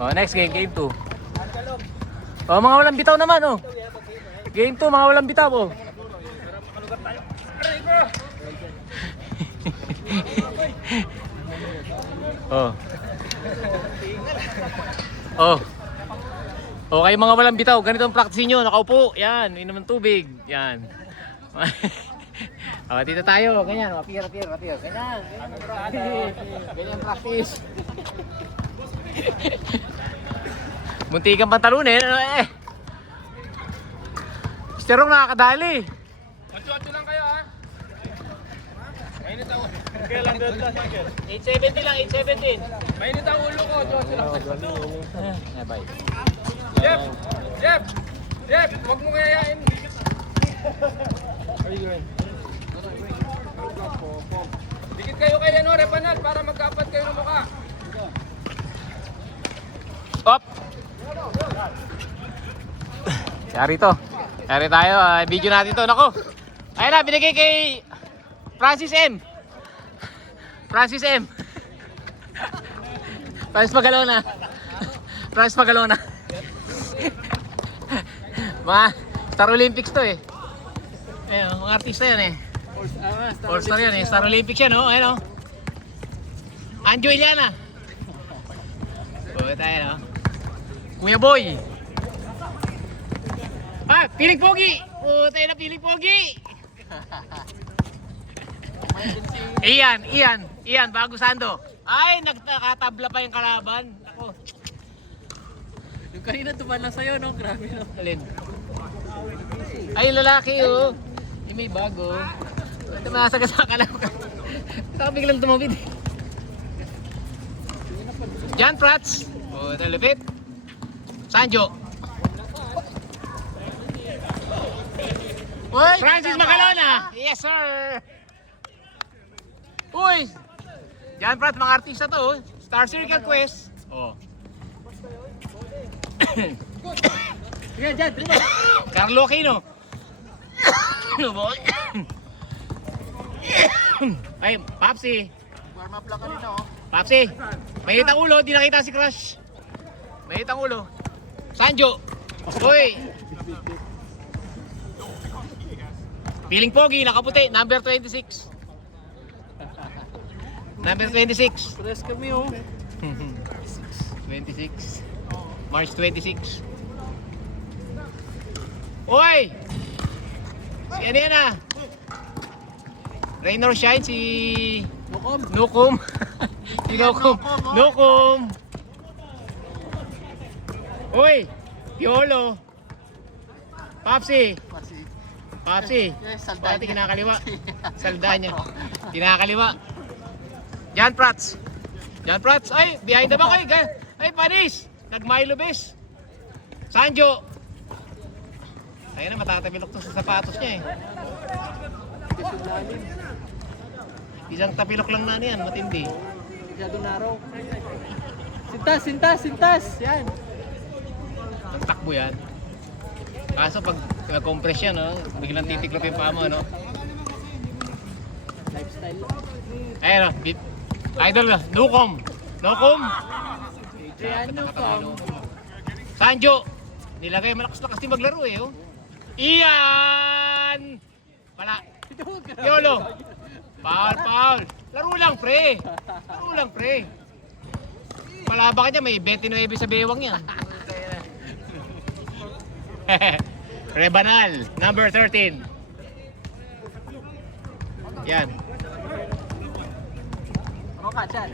Oh, next game, game 2. Oh, mga walang bitaw naman, oh. Game 2, mga walang bitaw, oh. Oh. Oh. Oh, kayo mga walang bitaw, ganito ang practice niyo, nakaupo. Yan, inom ng tubig. Yan. Oh, dito tayo, ganyan, appear. Ganyan. Ganyan practice. Munti kang pantalunin, ano eh. Mr. Rong nakakadali. Anto lang kayo ha. Mainit ako. Kailan doon lang Michael? 870 lang, 870. Mainit ang ulo ko. Anto lang. Bye. Jeff, wag mo kayayain. How are you doing? Dikit kayo kay ano, Repanal para magkapat kayo ng mukha. Op! Yari to. Yari tayo. Video natin to. Nako. Ayun na, binigay kay Francis M. Francis Magalona. Mga Star Olympics to eh. Ayun, mga artista yan eh. All Star yan eh. Star Olympics yan oh. Ayun oh. Anjo Iliana. Oh, tayo no. Kuya Boy. Ah, piling pogi. Oh, tayo na piling pogi. Ian, bago sando. Ay, nagkatabla pa yung kalaban. Ako. Yung kanina tuman lang sa'yo, no? Grabe, no? Alin? Ay, lalaki oh. May bago. Ito masagasaka ka lang. Ito biglang tumawid. Jan Prats. Oh, ito lupit. Sanjo. Uy! Francis Magalona. Yes, sir. Uy. Jan Prats, mga artista to. Oh. Star Circle Quest. Oh. Sige, dyan, diba? Carlo Aquino. Ay, Papsi. Warm up lang kanina, oh. Papsi. Mainit ang ulo, di nakita si Crush. Mainit ang ulo. Sanjo. Uy. Piling pogi, nakaputi, number 26. Number 26. Stress kami, oh. 26. March 26. Uy! Si ano yan ah? Rain or Shine, si Nukom. Si Nukom. Uy! Piolo. Papsi. Yes, Pati kinakaliwa. Saldanya. Kinakaliwa. Jan Prats. Ay, behind the back. Ay, Panis. Nag-Milo Bes. Sanjo. Ayun na, matatabilok to sa sapatos niya eh. Isang tapilok lang na yan, matindi. Masyado naraw. Sintas. Yan. Takbo yan. Kaso pag compress yan, no, biglang titiklop yung paa mo, no? Lifestyle. Ayun, no, idol na, Nukom. Yan, Nukom. Sanjo. Nilagay, malakas-lakas din maglaro eh, oh. Ian! Pala. Piolo. Foul. Laro lang, pre. Palaba ka dyan, may 29 sa bewang yan. Rebanal, number 13. Yan. Ano ka, Chad?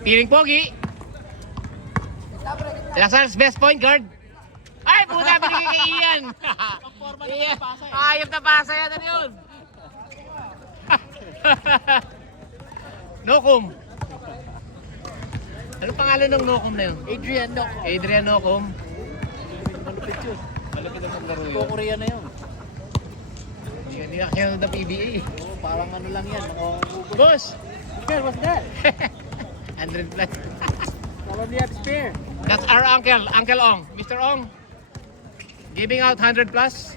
Piling pogi. Lasar's best point guard. Ay, puta, binigay kay Ian. Ian. Ayop na pasa yan, ano yun? Nukom. Ano pangalan ng Nukom na yun? Adrian Nukom. Malupit yun. Malapit ang maglaro yun. Korea na yun. Hindi na kayo ng PBA. Oo, parang ano lang yan. Boss! Spare, what's that? 100 plus. Probably have spare. That's our uncle, Uncle Ong. Mr. Ong. Giving out 100 plus.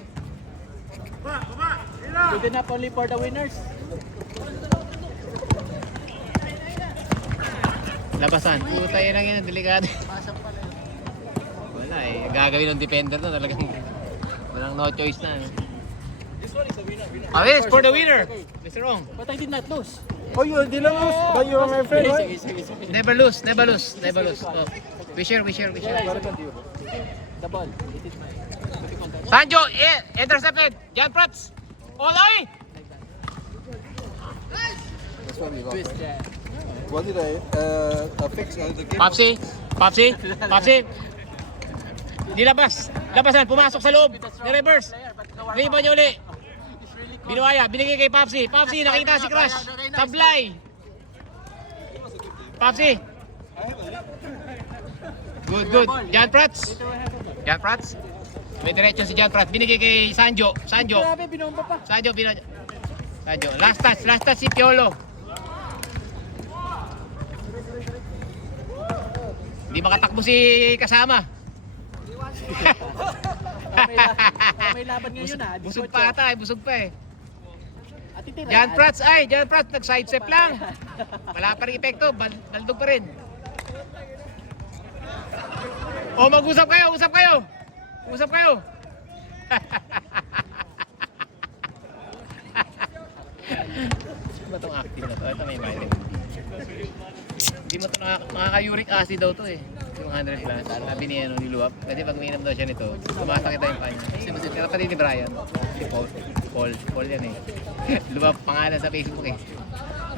Good enough only for the winners. Labasan. Puta yun lang yun, delikado. Wala eh, gagawin ng defender na talagang walang no choice na. Oh yes, for the winner, Mr. Ong. But I did not lose. Oh, you didn't lose, but you are my friend, right? Sige. Never lose, never lose, never lose. Oh. We share. Yeah, the ball. It is mine. Sanjo, intercepted. Jan Prats. Oloy! That's what we got. Twist, yeah. What did I fix the game? Papsi. Nilabas. Labasan, pumasok sa loob. Ni-reverse. Riba niya uli. Binuaya, binigay kay Papsi. Papsi, nakita si Crush. Sablay. Papsi. Good. Jan Prats. May diretso si Jan Prats. Binigay kay Sanjo. Grabe, binomba pa. Sanjo. Last touch si Piolo. Hindi makatakbo si kasama. May laban ngayon ah. Busog pa ata, busog pa eh. At titira. Jan Prats, nag-sidestep lang. Wala pa rin epekto, baldog pa rin. O, mag-usap kayo. Ano ba itong active na to? Ito may mileage. Hindi mo ito nakaka-uric acid daw to eh. Yung 100 plus. Sabi ni Luwap. Kasi pag minam daw siya nito, sumasakit tayo yung kanya. Kaya pati ni Brian. Si Paul yan eh. Luwap pangalan sa Facebook eh.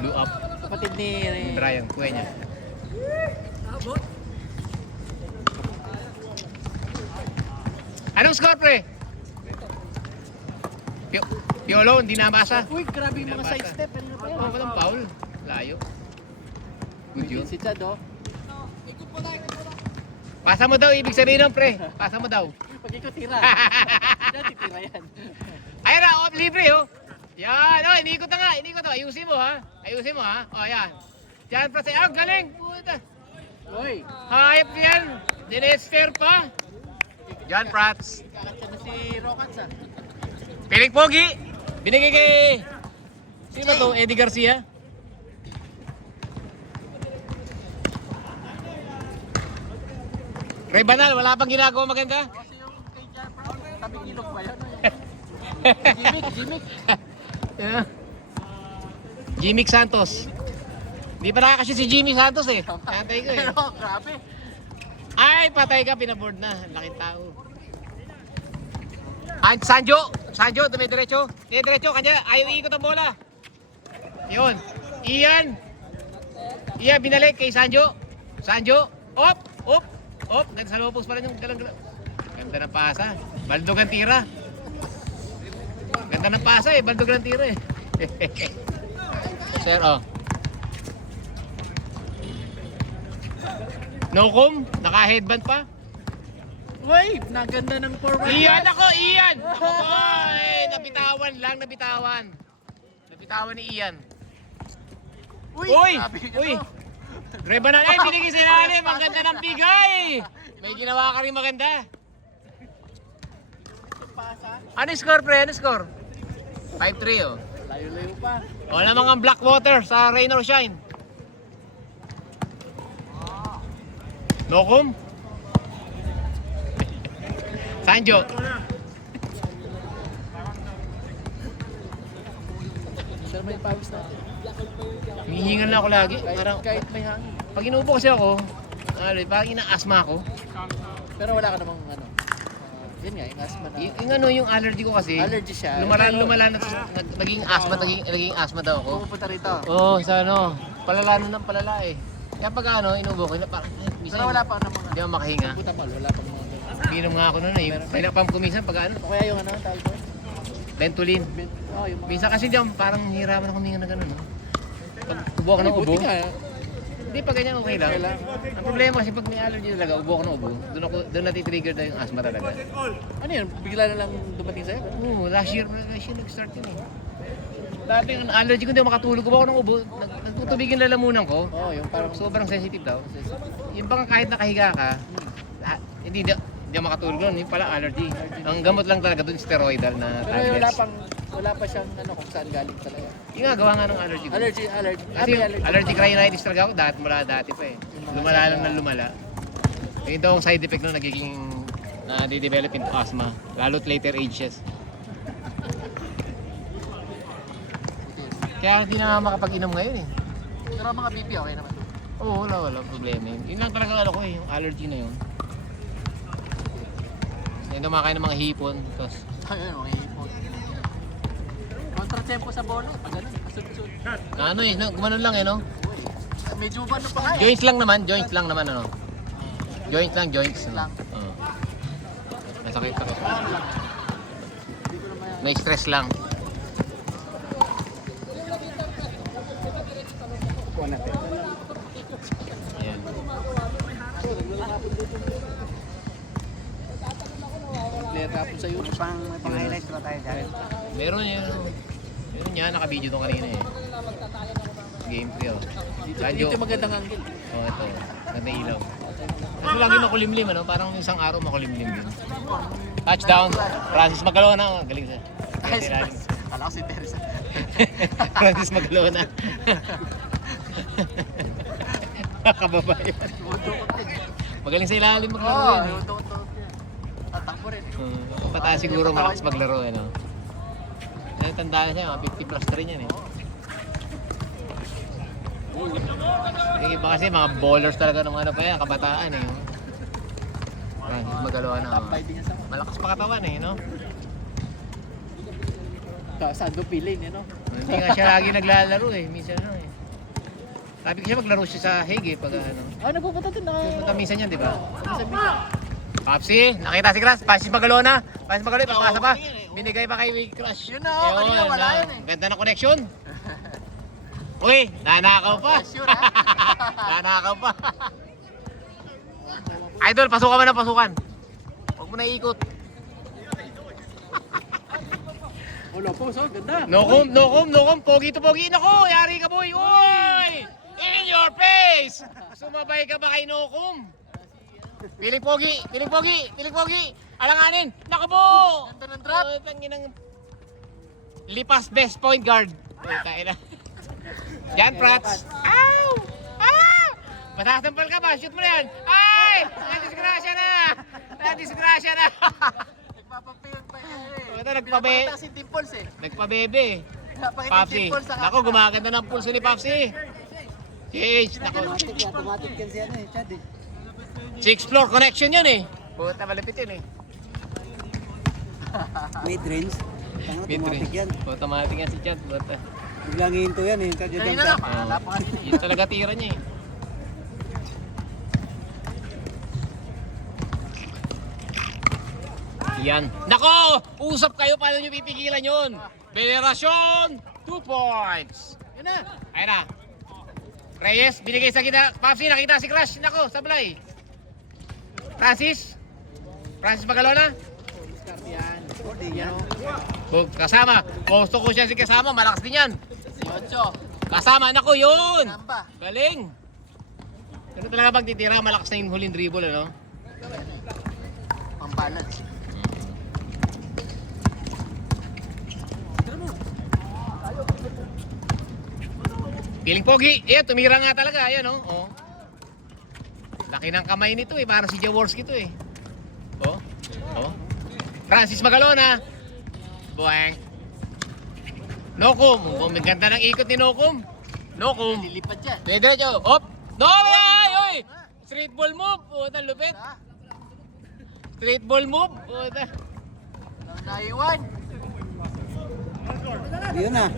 Luwap. Kapatid ni Brian, kuya niya. Anong score pre? Piolo, hindi nabasa. Uy, grabe yung mga side step. Kanina pa yun. Oh, walang foul. Layo. Good yun. Si Chad oh. Pasa mo daw, ibig sabihin nun pre. Pasa mo daw. Pag ikaw tira. Hindi titira yan. Ayun na, off libre oh. Yan, oh, inikot na nga, Ayusin mo ha. Oh, yan. Diyan pa sa'yo, galing. Puta. Uy, Hayop yan. Dinesfer pa. Jan Prats. kakatsa na si Rockets ah. Piling Pogi. Binigay kay... Sino to? Eddie Garcia. Ray Banal, wala pang ginagawa maganda. Kasi yung kay Jan Brown, tabing ilog pa yun. Jimmick. Yeah. Jimmy Santos. Di pa nakakasya si Jimmy Santos eh. Antay ko eh. Pero grabe. Ay, patay ka, pinaboard na. Laking tao. Ay, Sanjo, dumidiretso. Diretso, kanya, ayaw iikot ang bola. Yun. Ian, binalik kay Sanjo. Op. Ganda sa lopos pala yung galang. Ganda ng pasa. Baldog ang tira. Ganda ng pasa eh, baldog ang tira eh. Sir, oh. Nokom, naka-headband pa. Uy, naganda ng forward. Ian! Ako, ay, nabitawan. Nabitawan ni Ian. Uy! Reba na, binigay sa ilalim. Ang ganda ng bigay. May ginawa ka rin maganda. Ano score, pre? 5-3, oh. Layo-layo pa. Wala mga Blackwater sa Rain or Shine. Nokom? Sanjo. Sir, may pawis natin. Hihingal na ako lagi. Parang, Kahit may hangin. pag inuubo kasi ako, parang ina-asthma ako. Pero wala ka namang ano. Yun nga, yung asthma na. Yung allergy ko kasi, Allergy siya. lumala na, naging asthma daw ako. Pupunta rito. Oo, sa palala na ng palala eh. Kaya pag inuubo ko, parang, minsan, Pero wala pa namang hindi ako makahinga. puta mal, wala pang mga. Pinom nga ako noon eh. Pinapam ko minsan pag O kaya yung ano, tawag ko? Ventolin. Oh, yung mga... Minsan kasi hindi ako, parang hirapan ako huminga na gano'n. No? Pag ubo ako ng ubo, Buti nga. hindi pa ganyan okay lang. Okay lang. Ang problema kasi pag may allergy talaga, ubo ako ng ubo, doon natitrigger na yung asthma talaga. Ano yun? Bigla na lang dumating sa'yo? Oo, last year nag-start yun eh. Dati yung allergy ko, hindi ako makatulog, ubo ako ng ubo, nagtutubigin lalamunan ko. Oo, yung parang... Sobrang sensitive daw. Yung bang kahit nakahiga ka, hindi ako makatulog nun, yung pala allergy. Ang gamot lang talaga doon, steroidal na Pero wala tablets. pang wala pa siyang ano kung saan galing talaga. Yung nga, gawa nga ng allergy. Allergy. Kasi allergic rhinitis talaga ako, dati pa eh. Lumala lang ng lumala. Ito ang side effect nung nagiging na-develop into asthma. Lalo't later ages. Kaya hindi na makapag-inom ngayon eh. Pero mga BP okay naman. Oo, wala problema yun. Yun lang talaga ano ko eh, yung allergy na yun. Yung kumakain ng mga hipon, tapos Ayun, mga hipon. Kontratempo sa bola, pag ano, kasud-sud. ano eh, gumanon lang eh no? Medyo ba ano pa nga eh. Joints lang naman ano. Joints Lang. Oo. Masakit ako. Ano lang. Hindi ko naman Na-stress lang. Ayan. player kapon sa YouTube. May pang-highlights ba tayo dyan? Meron yan, naka-video doon kanina eh. Game 3 oh. Dito yung magandang angle. Oh, ito. Ganda ilaw. Kasi lagi makulimlim ano, parang isang araw makulimlim din. Touchdown, Francis Magalona. Galing siya. Kala ko si Teresa. Francis Magalona. Kababae. Magaling sa ilalim maglaro Oo, yan. tatakbo rin. Pataas siguro malakas maglaro eh, no? Tandaan siya, mga 50 plus 3 yan eh. Yung iba kasi mga ballers talaga ng ano pa yan, kabataan eh. Francis Magalona. Top 5 din niya sa Malakas pa katawan eh, no? Sando pilin eh, no? Hindi nga siya lagi naglalaro eh, minsan ano eh. Sabi ko siya maglaro siya sa Hague eh, pag ano. Nagpupunta din na. Punta minsan yan, di ba? Minsan. Papsi, nakita si Crush, Francis Magalona. Francis Magalona, papasa pa. Binigay pa kay Crush. Yun na, kanina wala yun eh. Ganda ng connection. Uy, nanakaw pa. Sure ha? Nanakaw pa. Idol, pasukan mo na pasukan. Huwag mo na ikot. Wala po, so ganda. No come. Pogi to pogi. Nako, yari ka boy. Uy! In your face! Sumabay ka ba kay Nokum? Piling pogi. Alanganin. Nako po! Ganda ng drop. Tanginang lipas best point guard. Puta ina. Yan, Prats. Ow! Ah! Matasampal ka ba? Shoot mo na yan. Ay! Nadisgrasya na! Nagpapapayag pa yan eh. Ito, Pinapakita si Dimples eh. Nagpabebe. Pinapakita si Papsi. Dimples sa Nako, gumaganda ng pulso ni Papsi. Jeez, nako. Automatic yan si ano eh, Chad eh. 6th floor connection yun eh. Buta malapit yun eh. Mid-range. Automatic yan. Automatic yan si Chad. Buta. Biglang hihinto yan eh. Chad Kanina yung lang, sa... wala pa kanina. Yun talaga tira niya eh. Yan. Nako! Usap kayo paano nyo pipigilan yun. Venerasyon, 2 points. Yun na. Ayun na. Reyes, binigay sa kita. Papsi, nakita si Crush. Nako, sablay. Francis Magalona. Diskarte yan. Hindi yan. Kasama. Gusto ko siya si kasama. Malakas din yan. Si Ocho. Kasama. Nako, yun. Namba. Galing. Pero talaga pag titira, malakas na yung huling dribble, ano? Pang balance. Piling pogi. Ayan, tumira nga talaga. Ayan, oh. Oh. Laki ng kamay nito eh. Parang si Jaworski to eh. Oh. Oh. Francis Magalona. Buwang. Nokum. Oh, may ganda ng ikot ni Nokum. Nokum. Lilipad dyan. Diretso. Hop. No! Ay! Oy! Street ball move. Puta, lupit. Street ball move. Puta. Nang naiwan. Yun na.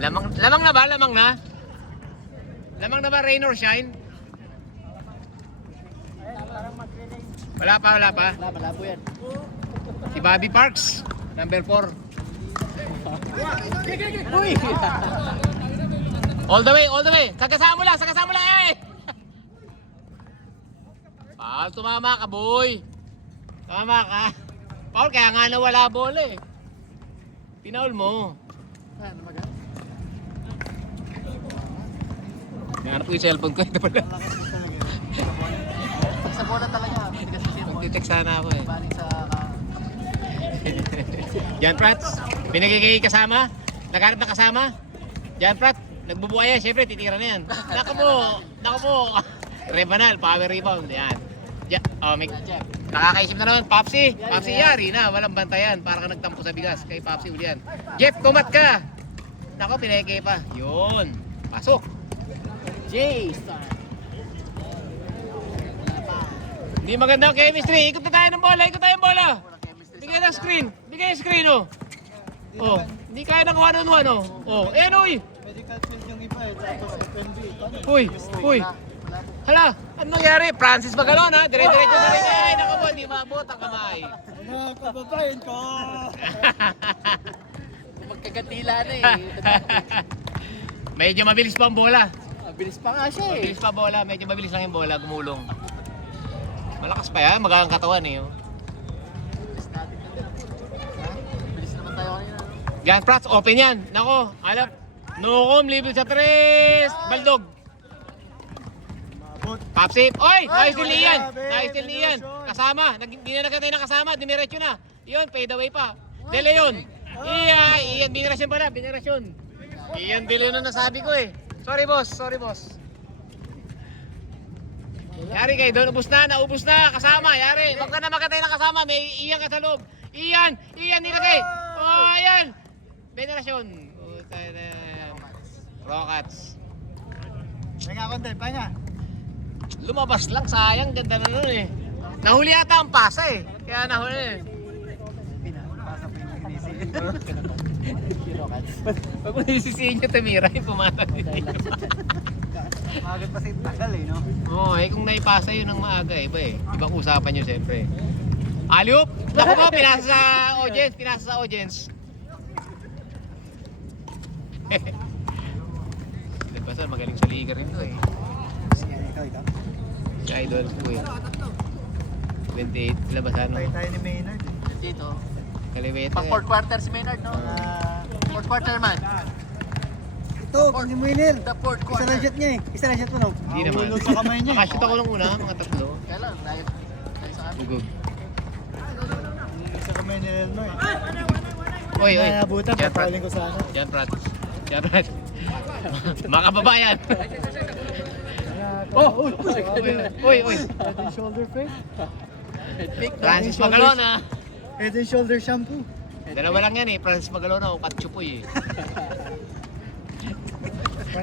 Lamang na ba? Lamang na ba rain or shine? Wala pa. Malabo yan. Si Bobby Parks, number 4. Uy! All the way. Sagasama mo lang eh. Paul, tumama ka, boy. Tumama ka. Paul, kaya nga nawala bola eh. Pinaul mo. Ano maga? Nangarap ko yung cellphone ko. Ito pala. Sa bola talaga. Matigas kasi yung bola. Magtitext sana ako eh. Baling sa... Jan Prats, binigay kay kasama? Nagharap na kasama? Jan Prats, nagbubuhay yan, syempre titira na yan. Naku mo. Rebanal, power rebound, yan. Nakakaisip na naman, Popsi yari na, walang bantayan. Para ka nagtampo sa bigas, kay Popsi uli yan. Jeff, kumat ka! Naku, pineke pa. Yun, pasok. Jason. Hindi maganda ang chemistry. Ikot na tayo ng bola. Bigay ng screen. Oh. Oh, hindi kaya ng one-on-one, oh. Oh, ayan, uy. Medical field yung iba eh. Tapos FNB. Uy. Hala, ano nangyari? Francis Magalon, ha? Dire-diretso na rin. Ay, naku po, hindi maabot ang kamay. Mga kababayan ko! Magkagatila na eh. Medyo mabilis pa ang bola. Bilis pa nga siya eh. Mabilis pa bola. Medyo mabilis lang yung bola. Gumulong. Malakas pa yan. Magagang katawan, eh. Oh. Bilis naman tayo kanina. Jan Prats, open yan. Nako, alam. Nukom, libre sa tres. Baldog. Popsip. Oy! Nice till Ian. Kasama. Hindi na nagkatay na kasama. Dimiretso na. Yun, fade away pa. De Leon. Ian, binirasyon pala. Ian De Leon na nasabi ko eh. Sorry boss. Yari kayo doon, naubos na, kasama, yari. Huwag ka na makatay na kasama, may Ian ka sa loob. Ian, nilagay. Oh, Ian. Venerasyon. Rockets. Pahinga. Lumabas lang, sayang, ganda na nun eh. Nahuli yata ang pasa eh. Kaya nahuli eh. Pinapasa pa yung inisip. Pag manisisiin nyo, tumira yung pumatag. Magat pa sa tagal eh, no? Oo, kung naipasa yun ng maaga, iba eh. Ibang usapan nyo siyempre. Aliup! Naku po, pinasa sa audience. Sila magaling sa liga rin to eh. Ikaw. Si Idol ko eh. 28, labasan no? Tayo ni Maynard eh. Dito. Kaliwete Pang eh. fourth quarter si Maynard, no? Fourth quarter man. Ito, ni Maynard. The fourth Isa quarter. lang shot niya eh. Isa lang shot mo, no? Hindi naman. Hulog sa kamay niya. Nakashoot ako nung una, mga tatlo. Kaya lang, tayo sa amin. Bugog. Sa kamay ni Elmo eh. Oy. Nabutan, Jan Pratt. papaling ko sa ano. Jan Pratt. Mga kababayan. Uy. Head and shoulder fake. Francis Magalona. Head and shoulder shampoo. Dalawa lang yan eh. Francis Magalona o Katsupoy eh.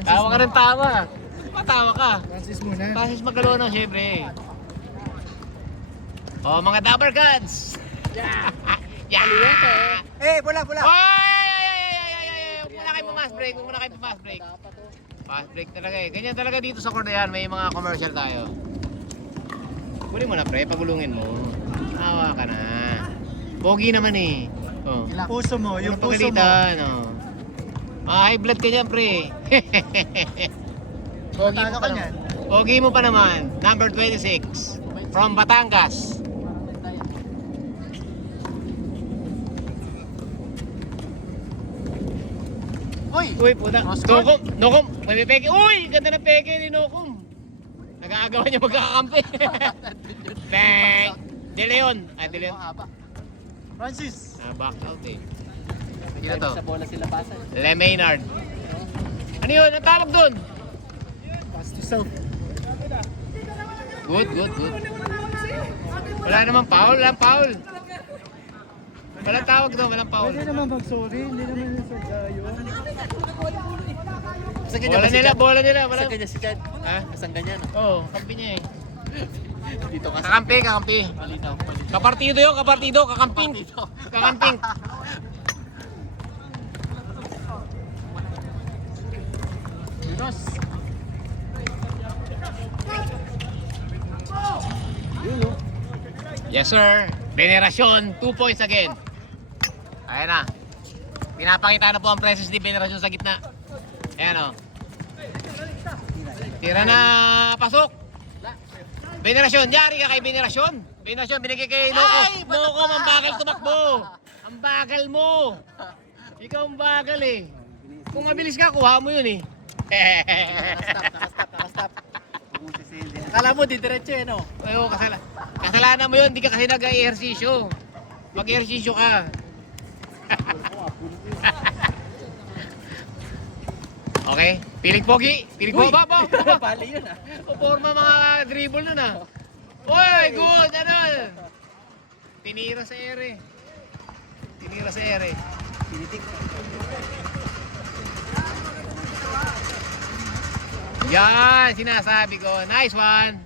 Tawa ka ng tawa. Matawa ka. Francis muna. Francis Magalona, syempre. Oh, mga Dabber Gods! Yeah! Eh, bola! Huwag muna kayo pa-fast break. Fast break talaga eh. Ganyan talaga dito sa Cordayan, may mga commercial tayo. Kunin mo na pre, pagulungin mo. Awa ka na. Pogi naman eh. Oh. Puso mo, yung puso mo. Pagalitan, oh. High blood ka dyan pre. Pogi mo pa naman. Number 26. From Batangas. Uy, puta. Nokom. May peke. Uy, ganda ng peke ni Nokom. Nag-aagawan niya magkakakampi. Bang! De Leon. De Leon. Francis! Back out eh. Sino to? Sa bola sila pasa. Le Maynard. Ano yun? Ang tawag doon? Pass to self. Good. Wala namang foul. Walang tawag doon, walang foul. Pwede naman mag-sorry, hindi naman yung sadya yun. Bola nila. Wala. Sa kanya si Chad. Ha? Kasang ganyan. Oo, kampi niya eh. Dito kasi. Kakampi. Malinaw. Kapartido yun, kakamping. Kakamping. Yunus. Yes sir. Venerasyon, 2 points again. Ayan na. Pinapakita na po ang presence ni Venerasyon sa gitna. Ayan o. Tira na, pasok. Venerasyon, yari ka kay Venerasyon. Venerasyon, binigay kay Nokom. Nokom, ang bagal tumakbo. Ang bagal mo. Ikaw ang bagal eh. Kung mabilis ka, kuha mo yun eh. Nakastop. Kala mo, didiretso eh, no? Kasalanan mo yun, hindi ka kasi nag-ehersisyo. Mag-ehersisyo ka. Okay, piling pogi. Piling pogi. Baba. Bali yun ah. Forma mga dribble nun ah. Uy, good. Ano? Tinira sa ere. Tinira sa ere. Pinitik. Yan, sinasabi ko. Nice one.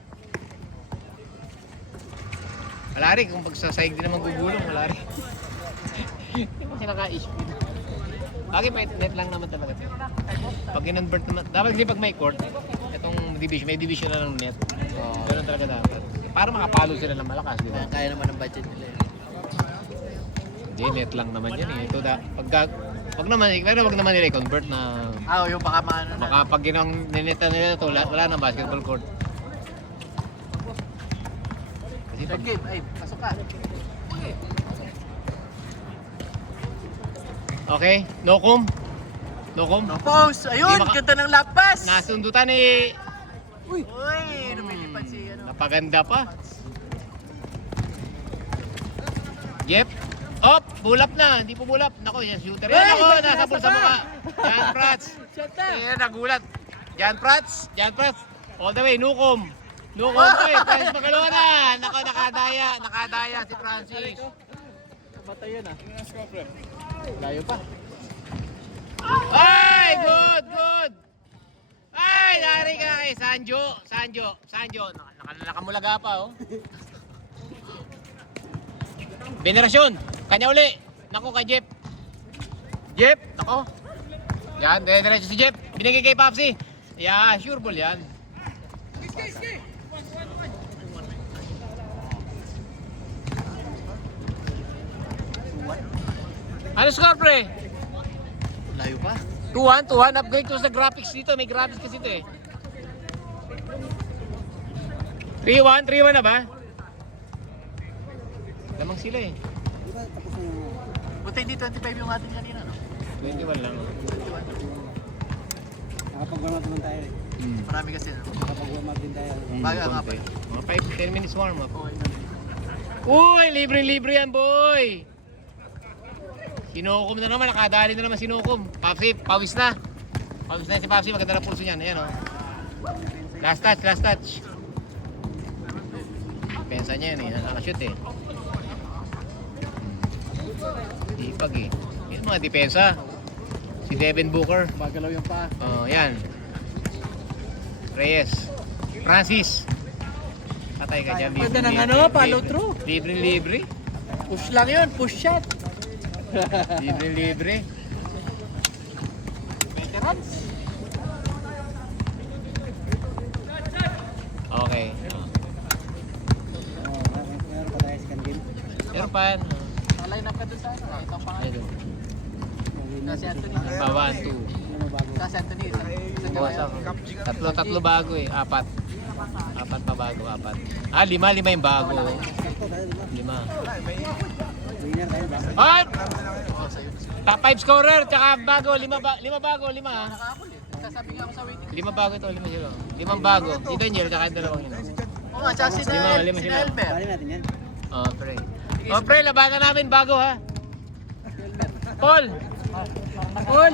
Wala rin, kung pagsasayag din naman gugulong, wala rin. Hindi mo siya naka-issue. Bakit may net lang naman talaga. Pag in-convert naman, dapat hindi pag may court, itong division, may division na ng net. Ganun talaga dapat. Para makapalo sila ng malakas, di ba? Kaya naman ang budget nila eh. Hindi, net lang naman yan eh. Ito wag naman nila i-convert na Yung baka maano na. baka pag ginang nineta nila ito, wala nang basketball court. Kasi pag, Third game, ay, pasok ka. okay, Nokum. Nokum. No post! Ayun! Di maka- Ganda ng lapas! Nasundutan eh. Uy! Lumilipad si ano. Napaganda pa. Yep. Op! Bulap na. Hindi po bulap. Nako, yan shooter. Yan Hey, ako. may Nasa nasa bulsa pa. mukha. Jan Prats. Shot na! Yan, nagulat. Jan Prats. All the way. Nukom. Oy. Francis Magalawa na. Nako, nakadaya. Nakadaya si Francis. Batay yun ah. Layo pa. Ay! Good. Ay! Nari ka kay Sanjo. Nakamulaga pa, oh. Venerasyon. Kanya uli. Nako kay Jeff. Nako. Yan, diretso si Jeff. Binigay kay Papsi. Yeah, sure ball yan. Ano score, pre? Layo pa. 2-1. Upgrade ko sa graphics dito. May graphics kasi ito eh. 3-1 na ba? Lamang sila eh. Buti hindi 25 yung atin kanina, no? 21 lang. Nakapag-warm up naman tayo eh. Marami kasi, no? Nakapag-warm up din tayo. Baga nga pa. Mga 5-10 minutes warm up. Okay. Uy! Libre yan, boy! Sinukom na naman. Nakadali na naman sinukom. Papsi, pawis na. Pawis na si Papsi. Maganda na pulso niyan. Ayan o. Last touch. Pensa niya yan eh. Nakashoot eh. Dipag eh. Yan mga depensa. Si Devin Booker. Magalaw yung pa. Oh, yan. Reyes. Francis. Patay ka dyan. Ganda ng ano, follow through. Libre. Push lang yun, push shot. Libre. Veterans. Okay. Meron pa tayo second game. Meron pa yan. Naka-line up ka dun sa ano. Itong pangalan. Ayun. Kasi Anthony. Pa 1, 2. Ano bago? Kasi Anthony. Isang gawa. Tatlo bago eh. 4 pa bago, 4. 5 yung bago. Sakto tayo, di ba? 5. Winner tayo ba? Ay! Top 5 scorer, tsaka bago, 5 bago, 5 ha. Nakakapul eh. Sasabi nga ako sa waiting. 5 bago ito, 5 sila. 5 bago. Si Daniel, tsaka yung dalawang yun. Oo nga, tsaka si Lima sila. Elmer. Pali natin yan. Oh, pre. Oh, pre, labanan namin bago ha. Paul! Paul!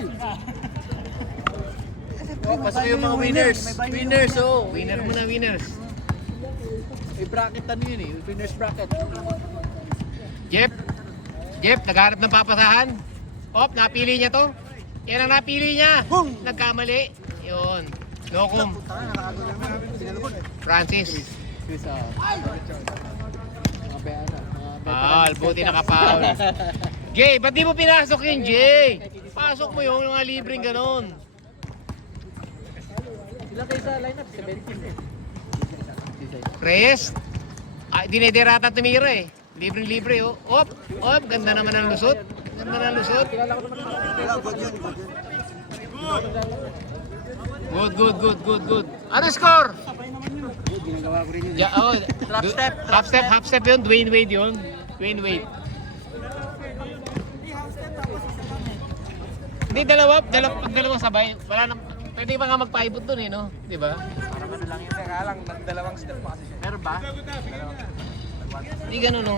Pasok yung mga winners. Winners, oh. Winner muna, winners. May bracket ano yun eh. Winners bracket. Jeff, nagharap ng papasahan. Op, napili niya to. Yan ang napili niya. Nagkamali. Yun. Nokum. Francis. Chris, mga beana. Paul, buti naka-foul. Jay, ba't di mo pinasok yun, Jay? Pasok mo yung mga libreng ganon. Ilan kayo sa lineup? 17 eh. Reyes, diniderata tumira eh. Libreng-libre oh. Op, ganda naman ang lusot. Ganda ng lusot. Good. Ano score? Ginagawa ko rin yun. Half step yun. Dwayne Wade yun. Dwayne Wade. Hindi, dalawang sabay. Wala nang, pwede pa nga magpaibot dun eh, no? Di ba? Parang ano lang yun. Teka lang, dalawang step pa kasi siya. Meron ba? Hindi ganun, no?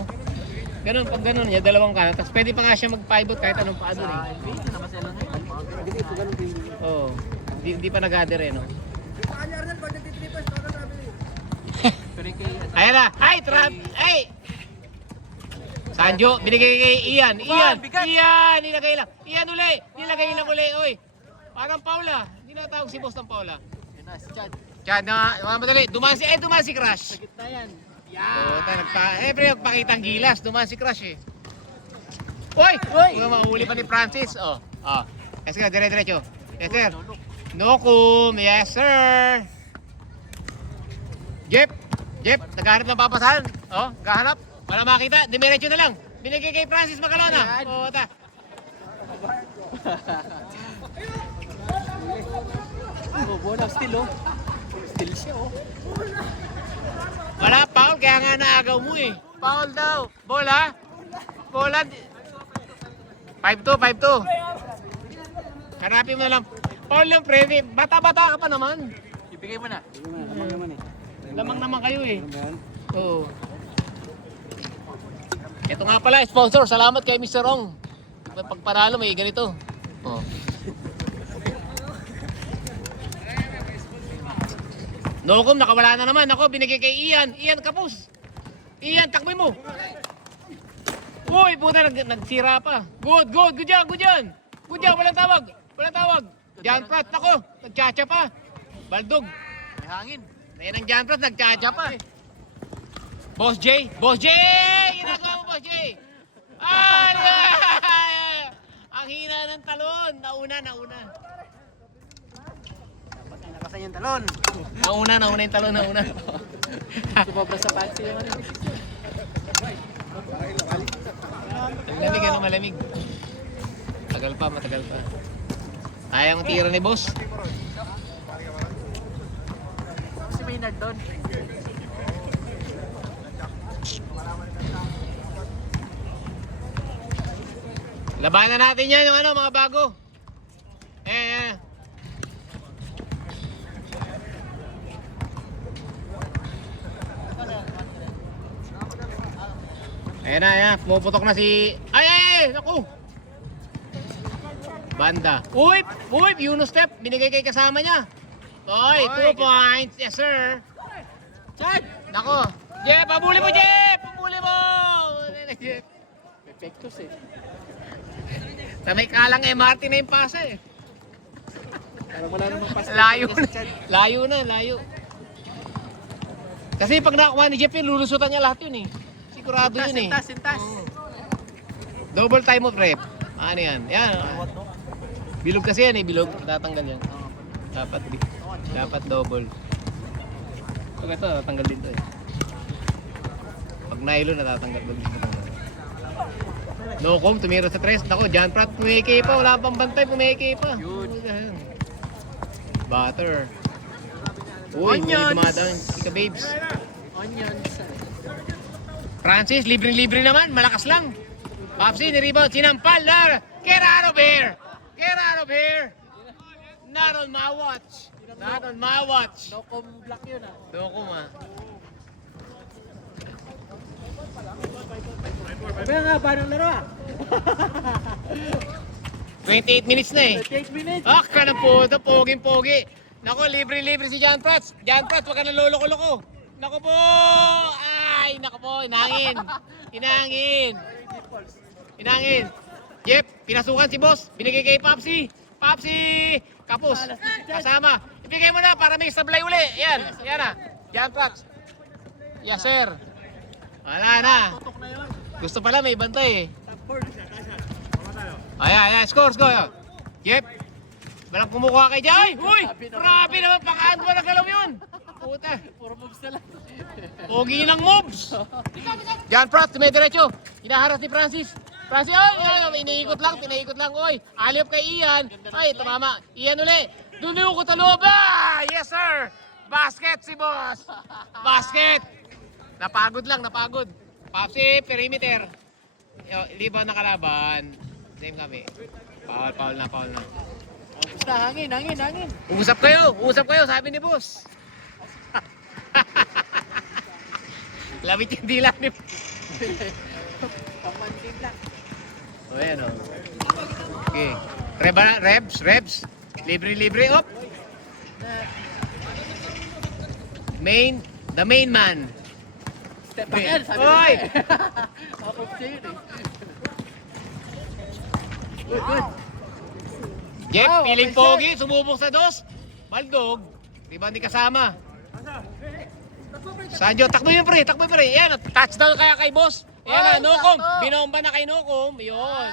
Ganun, pag ganun niya, dalawang kanan. Tapos pwede pa nga siya mag-pivot kahit anong paano eh. Sa NBA, hindi naman sila ngayon. Hindi ko ganun din. Oo. Hindi pa nag-gather eh, no? Pero kay, Ayan na! Ay! Trap! Ay! Sanjo, binigay kay Ian. Ian! bigat. Ian! Nilagay lang. Ian uli! Nilagay lang uli. Oy! Parang Paula. Hindi na tawag si boss ng Paula. yun na, si Chad. Chad na, madali. Dumaan si Crush. Sa gitna yan. Oo, nagpakita ang gilas. Dumaan si Crush eh. Uy! Uy! Mahuli pa ni Francis. Oh. Oh. Yes, sir. Dire-diretso. Yes, sir. Nokum. Yes, sir. Jeff. Naghahanap ng papasahan. Oh, gahanap. Para makita. Dimiretso na lang. Binigay kay Francis Macalona. Yan. Oh, ta. Oh, bola, still oh. Still siya oh. Wala, foul. Kaya nga naagaw mo eh. Foul daw. Bola. Bola. 5-2. Harapin mo na lang. Foul lang, pre. Bata-bata ka pa naman. Ibigay mo na. Hindi naman, lamang naman eh. Lamang naman kayo eh. Ano ba yan? Oo. Ito nga pala, sponsor. Salamat kay Mr. Ong. Pag panalo, may ganito. Oh. Nokom, nakawala na naman. Ako, binigay kay Ian. Ian, kapos. Ian, takboy mo. Uy, puta, nagsira pa. Good dyan. Good dyan, walang tawag. Jan Prat, ako, nagchacha pa. Baldog. May hangin. Ayan ang Jan Prat, nagchacha pa. Boss J! Ginagawa mo, Boss J! Ay! Ang hina ng talon. Nauna. Nakasan yung talon. Nauna yung talon, nauna. Sumobra sa fancy yung ano. Malamig, malamig. Matagal pa. Ayang tira ni boss. Si Maynard doon. Labanan natin yan yung mga bago. Ayan. Pumuputok na si... Ay! Naku! Banda. Uy! Yunus step. Binigay kay kasama niya. Oy, 2 points. Yes, sir. Chad! Nako. Jeff, pabuli mo, Jeff! Pabuli mo! Perfectos eh. Sa may kalang MRT na yung pasa eh. Parang wala namang pass. Layo na. Kasi pag nakakuha ni Jeff yun, lulusutan niya lahat yun eh. Sigurado yun eh. Sintas. Oo. Double time of rep. Ano yan? Yan. Bilog kasi yan eh, bilog. Tatanggal yan. Dapat double. Pag ito, tatanggal din to eh. Pag nylon, natatanggal. Nokom, tumira sa tres. Nako, Jan Prat, pumeke pa. Wala pang bantay, pumeke pa. Yun. Butter. Uy, may Onions. dumadaan. Ika babes. Onions. Francis, libre-libre naman. Malakas lang. Popsi, ni-rebound. Sinampal. Get out of here. Not on my watch. No-com block yun ah. Nokom ah. Sabi nga, paano laro ah? 28 minutes na eh. 38 minutes. Ka na po, poging-pogi. Nako, libre-libre si Jan Prats. Jan Prats, wag ka na lolo-loko. Nako po! Inangin. Jeff, pinasukan si boss. Binigay kay Popsi. Kapos. Kasama. Ibigay mo na para may sablay uli. Yan na. Jan Prats. Yes, sir. Wala na. Gusto pala may bantay eh. Ayan. Score. Jeff. Walang kumukuha kay Jay. Uy! Grabe naman. Pakaan mo na galaw yun. Puta. Puro moves na lang. Pogi ng moves. Jan Pratt, dumidiretso. Hinaharas ni Francis. Iniikot lang. Oy, aliyop kay Ian. Ay, tumama. Ian uli. Dulo ko talob. Yes, sir. Basket si boss. Basket. Napagod. Papsi, perimeter. Liban na kalaban. Same kami. Foul na. Basta hangin. Usap kayo, sabi ni boss. Labit yung dila ni Pang-manding lang. O, ayan, o. Okay. Rebs. Libre, op. The main man. Step back yan, sabi Oy! ko eh. Ako siya yun eh. Jeff, Oh, piling okay, pogi, sumubok sa dos. Baldog, di ba hindi kasama? Sanjo, takbo yun pre. Yan, touchdown kaya kay boss. Yan na, Ay, Nokom. sakto. Binomba na kay Nokom. Yun.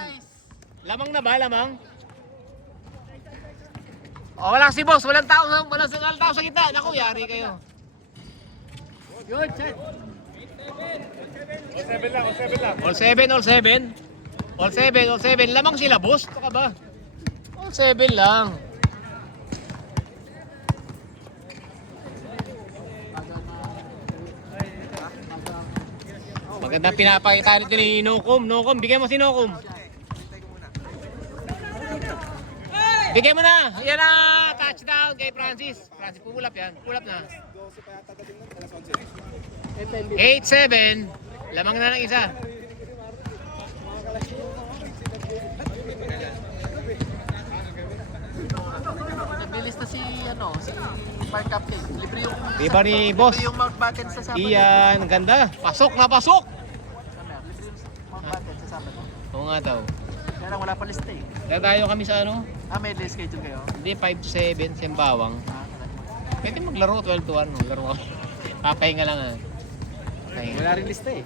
Lamang na ba, lamang? Oh, wala si boss. Walang tao sa gitna. Naku, yari kayo. Yun, Chad. All 7. Lamang sila, boss. Ito ka ba? All 7 lang. Maganda pinapakita nito ni Nokom. Nokom, bigyan mo si Nokom. Bigyan mo na. Yan na. Touchdown kay Francis. Francis, pumulap yan. Pulap na. 8-7. Lamang na ng isa. Nabilis na si Park Captain. Libre yung... Di ba ni boss? Libre yung Mountbatten sa Sabado. Iyan, ang ganda. Pasok na pasok. Libre yung Mountbatten sa Sabado. Oo nga daw. Kaya lang wala pa lista eh. Dadayo kami sa ano? May day schedule kayo? Hindi, 5 to 7, Simbawang. Pwede maglaro, 12 to 1. Maglaro ako. Papahinga lang ah. Pahinga. Wala rin lista eh.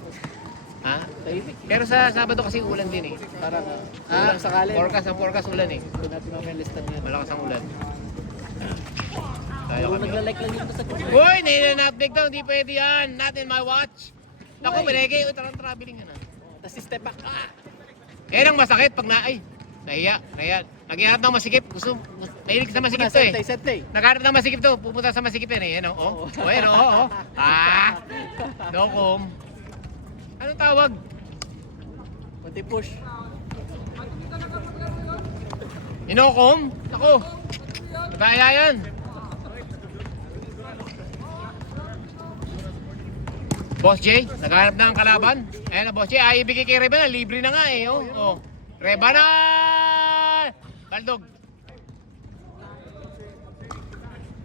Ha? Tahimik. Pero sa Sabado kasi ulan din eh. Parang ulang sakali. Forecast ulan eh. Doon natin mamaya lista niya. Malakas ang ulan. Tayo Kung kami. nagla-like lang yun sa group. Uy, nai-update daw. Hindi pwede yan. Not in my watch. Naku, binigay. Uy, tarang traveling yan ah. Tapos si step back. Yan ang masakit pag nahiya. Naghiharap ng masikip. Mahilig sa masikip to eh. Sente. Nagharap ng masikip to. Pupunta sa masikip yan eh. Yan o. Ayan o. Nokom. Anong tawag? Kunti push. Inokom? Ako. Nagkaya yan. Boss J, naghanap na ang kalaban. Ayan na Boss J, ay ibigay kay Rebanal. Libre na nga eh. Oh. Rebanal! Baldog.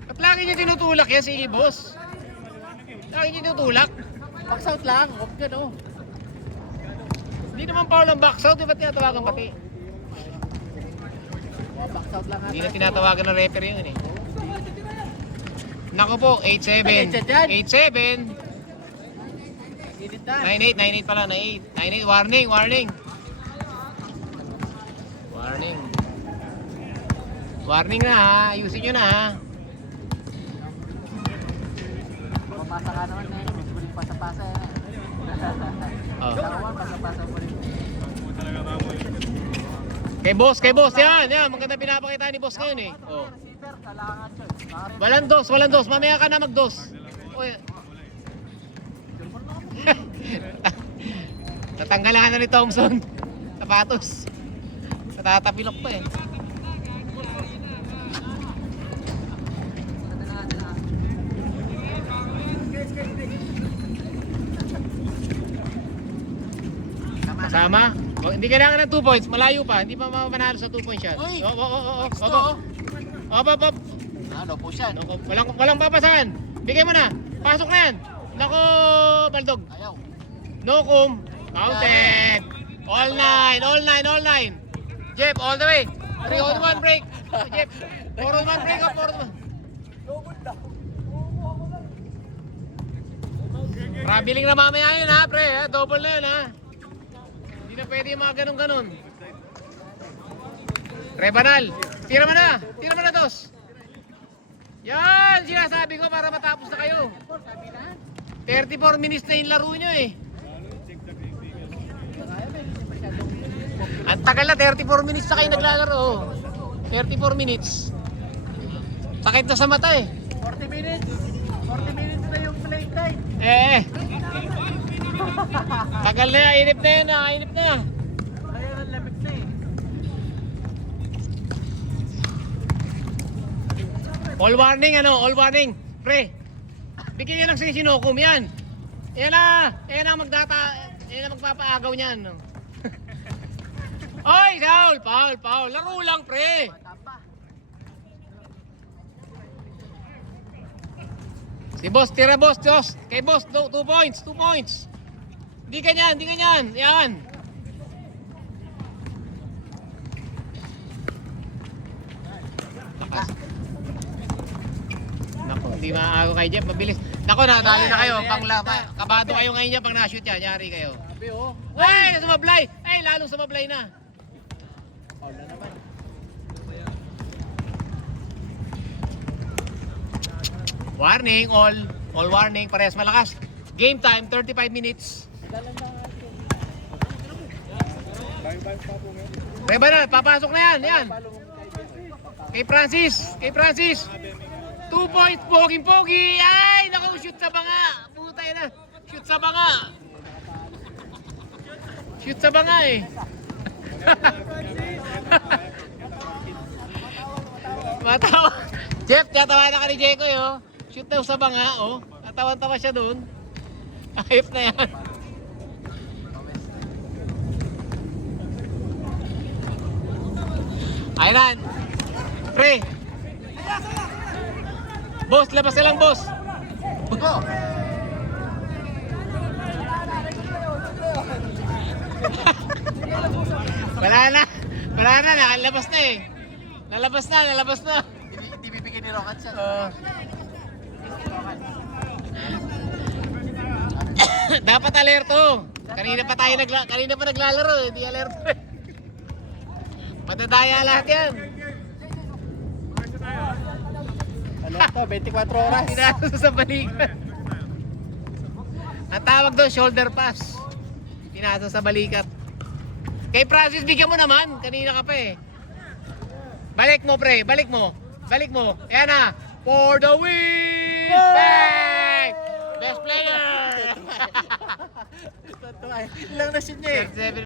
Ba't lagi niya tinutulak yan si Boss? Lagi niya tinutulak. Box out lang. Huwag gano. Hindi naman foul ang box out. Di ba tinatawagan pati? Box out lang. Hindi na tinatawagan ng referee yun eh. Nako po, 8-7. 8-7. Init na. 9-8 pala, 9-8. 9-8, warning. Warning na ha, ayusin nyo na ha. Pumapasa ka naman eh. Guling pasa-pasa eh. Oh. Dalawa, pasa-pasa mo rin. Kay boss, yan. Maganda pinapakita ni boss ngayon eh. Oh. Receiver, kailangan yun. Walang dos. Mamaya ka na mag-dos. Uy. Natanggalan na ni Thompson. Sapatos. Natatapilok pa eh. Kasama? Oh, hindi kailangan ng 2 points. Malayo pa. Hindi pa mapanalo sa 2 points shot. Uy! Oo. Gusto. Op. Ano po siya? Walang papasahan. Bigay mo na. Pasok na yan. Nako, Baldog. Ayaw. Nokom. Counted. All nine. Jeff, all the way. 3-on-1 break. Jeff, 4-on-1 break o 4-on-1. Traveling na mamaya yun ha, pre. Ha? Double na yun ha. Hindi na pwede yung mga ganun-ganun. Rebanal. Tira mo na, dos. Yan, sinasabi ko para matapos na kayo. 34 minutes na yung laro nyo eh. Ang tagal na, 34 minutes na kayo naglalaro. 34 minutes. Sakit na sa mata eh. 40 minutes. 40 minutes na yung play time. Tagal na, inip na yan. Kaya ang lamig na eh. All warning. Pre, bigyan yan ng Sinokom yan. Yan na magpapaagaw niyan. Oy, foul, foul, foul. Laro lang, pre. Si boss, tira boss, boss. Kay boss, 2 points, 2 points. Di ganyan, di ganyan. Yan. Nako, hindi maaako kay Jeff, mabilis. Nako, nadali na kayo, kabado kayo ngayon niya pag na-shoot yan, yari kayo. Sabi oh. Ay, sumablay! Ay, lalong sumablay na. Foul na naman. Warning, all warning, parehas malakas. Game time, 35 minutes. Reba na, papasok na yan, yan. Kay Francis. 2 points, poging-pogi. Ay, naku, shoot sa banga. Putay na, shoot sa banga. Shoot sa banga eh. Matawa. Jeff, tatawa na ka ni Jekoy oh. Shoot daw sa banga oh. Tatawan-tawa siya doon. Ayop na yan. Ayun na. Pre. Boss, labas ka lang boss. Wala na, nakalabas na eh. Nalabas na. Hindi bibigyan ni Rocket siya. Dapat alerto. Kanina pa naglalaro eh, di alerto eh. Matadaya lahat yan. Ano to? 24 oras. Pinasa sa balikat. Ang tawag doon, shoulder pass. Pinasa sa balikat. Kay Francis, bigyan mo naman. Kanina ka pa eh. Balik mo, pre. Balik mo. Yan na. For the win! Bang! Best player! Ilang na shoot niya eh.